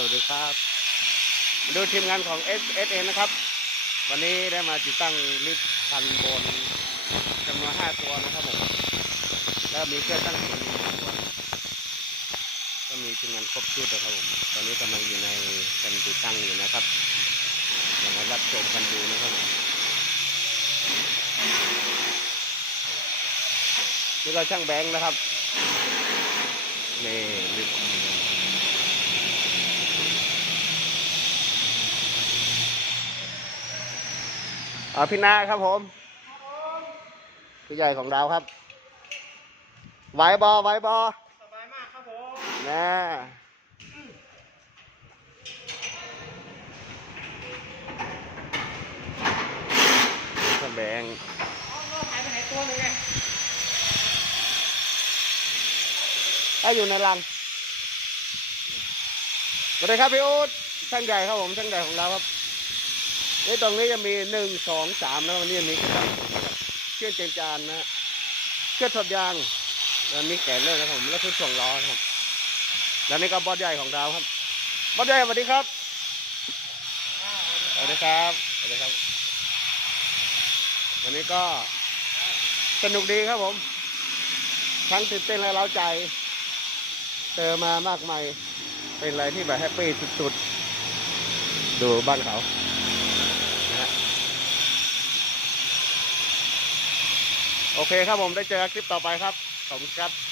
สวัสดีครับมาดูทีมงานของ S S N นะครับ วันนี้ได้มาติดตั้งลิฟต์พันบนจำนวนห้าตัวนะครับผมแล้วมีเครื่องตั้งทีมตัวก็มีทีมงานครบชุดนะครับผมตอนนี้กำลังอยู่ในการติดตั้งอยู่นะครับอย่างมารับชมกันดูนะครับผมนี่ก็ช่างแบงค์นะครับนี่ลิฟต์ อ่าพี่นาครับผมพี่ใหญ่ของเราครับไหวบอไหวบอสบายมากครับผมแน่ช่างแบงค์อ๋อเราหายไปไหนตัวหนึงไงถ้าอยู่ในรังสวัสดีครับพี่อู๊ดช่างใหญ่ครับผมช่างใหญ่ของเราครับ นี่ตรงนี้จะมีหนึ่งสองสามแล้ววันนี้มีเครื่องเจนจานนะเครื่องถอดยางแล้วมีแขนด้วยนะครับผมแล้วคือถ่วงล้อนะครับ แล้วนี่ก็บอสใหญ่ของเราครับบอสใหญ่สวัสดีครับสวัสดีครับสวัสดีครับ วันนี้ก็สนุกดีครับผม ทั้งตื่นเต้นและเร้าใจ เจอมามากมายเป็นอะไรที่แบบแฮปปี้สุดๆ ดูบ้านเขานะฮะ โอเคครับผมได้เจอคลิปต่อไปครับ ขอบคุณครับ